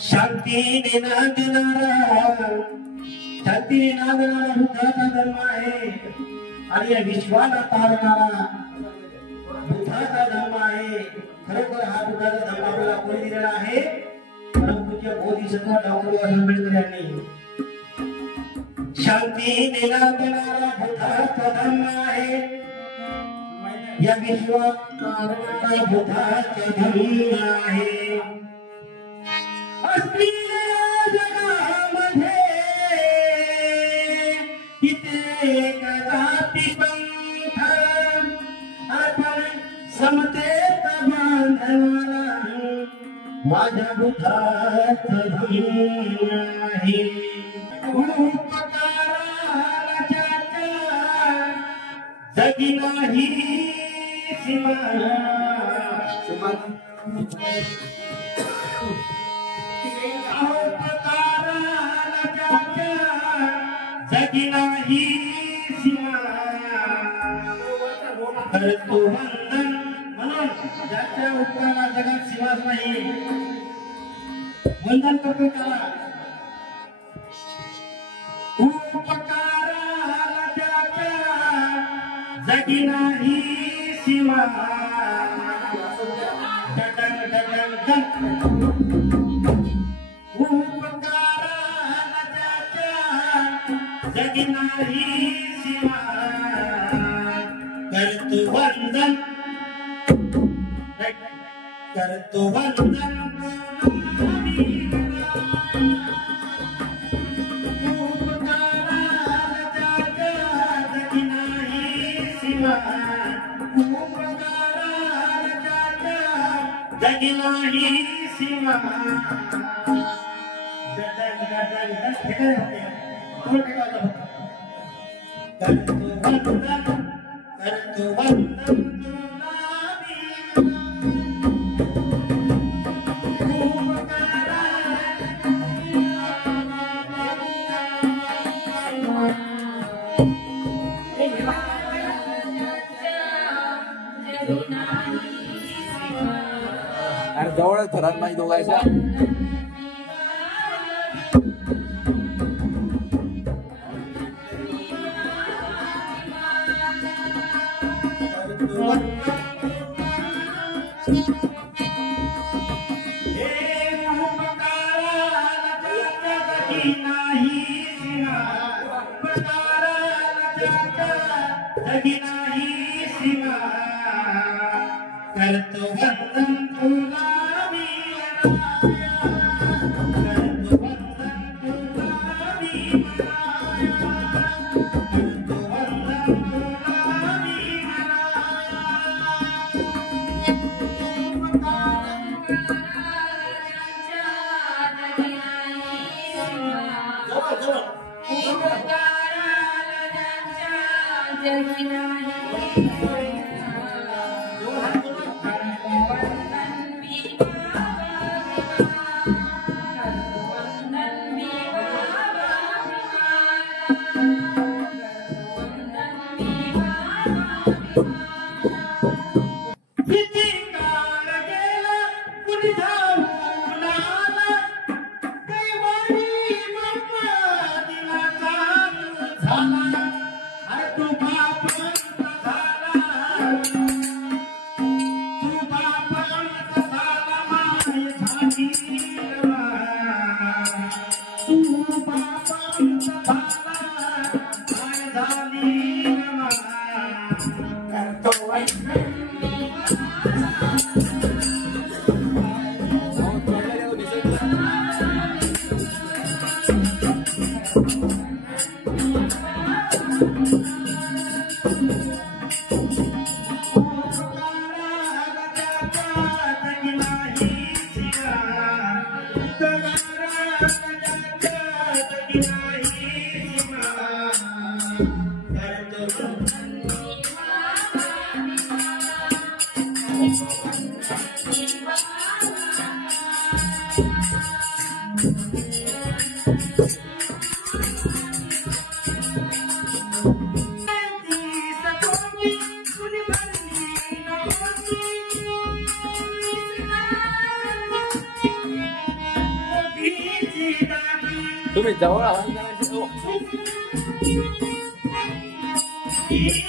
शांतीने नांदणारा बुद्धाचा धर्म आहे आणि या विश्वाला तारणारा बुद्धाचा धर्म आहे. खरोखर हा बुद्धाचा धर्म आपल्याला कोणी दिलेला आहे? परमपूज्य बोधिसत्व डॉक्टर आंबेडकर यांनी. शांतीने नांदणारा बुद्धाचा धर्म आहे या विश्वात तारणारा बुद्धाचा धर्म आहे. असलेल्या जगामध्ये कित्येक जाती पंथ आपण समतेत बांधणारा माझ्या बुद्धाचा धर्म आहे. उपकाराला जगी नाही सीमा जगी नाही सीमा करतो वंदन म्हणून ज्याच्या उपकाराला जगात सीमाच नाही वंदन करतो त्याला. उपकाराला जगी नाही सीमा डडल डडल डल जगी नाही सीमा करतो वंदन करतो वंदन जगी नाही सीमा जगी नाही सीमा डडल डडल डल करतो वंदन अरे जवळच घरात नाही दोघांच्या जगी नाही सीमा करतो वंदन तुला मी करतो वंदन तुला मी करतो वंदन तुला मी तुम्ही जवळ आहात करायचं हो. Hey,